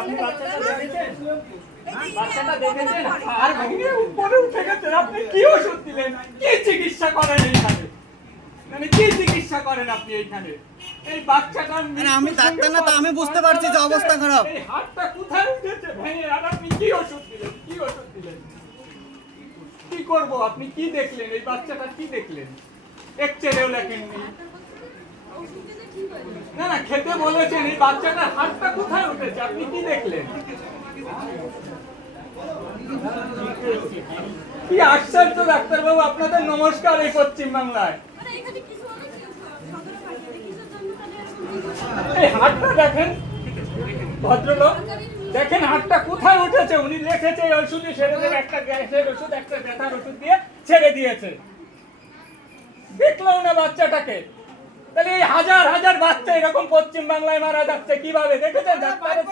আপনি বাচ্চাটা দেখেছেন? বাচ্চাটা দেখেছেন? আর ভেঙে উপরে উঠে গেছেন। আপনি কি ওষুধ দিলেন? কি চিকিৎসা করেন এইখানে? মানে কি চিকিৎসা করেন আপনি এইখানে? এই বাচ্চাটা আমি ডাক্তার না, তো আমি বুঝতে পারছি যে অবস্থা খারাপ। এই হাতটা কোথায় উঠেছে ভেঙে? আর আপনি কি ওষুধ দিলেন? কি ওষুধ দিলেন? কি করব? আপনি কি দেখলেন? এই বাচ্চাটা কি দেখলেন? এক্সরেও লেখেননি। না না, খেতে বলেছেন। এই বাচ্চাটার হাতটা কোথায় উঠেছে? আপনি কি দেখলেন? কি আশ্চর্য ডাক্তারবাবু! আপনাদের নমস্কার এই পশ্চিম বাংলায়। এই হাতটা দেখেন ভদ্রলোক, দেখেন হাতটা কোথায় উঠেছে। উনি লিখেছে এই ওষুধই ছেড়ে দেবে, একটা গ্যাসের ওষুধ একটা ব্যথার ওষুধ দিয়ে ছেড়ে দিয়েছে। দেখলো না বাচ্চাটাকে। তাহলে এই হাজার হাজার বাচ্চা এরকম পশ্চিম বাংলায় মারা যাচ্ছে কিভাবে? দেখেছেন ডাক্তারের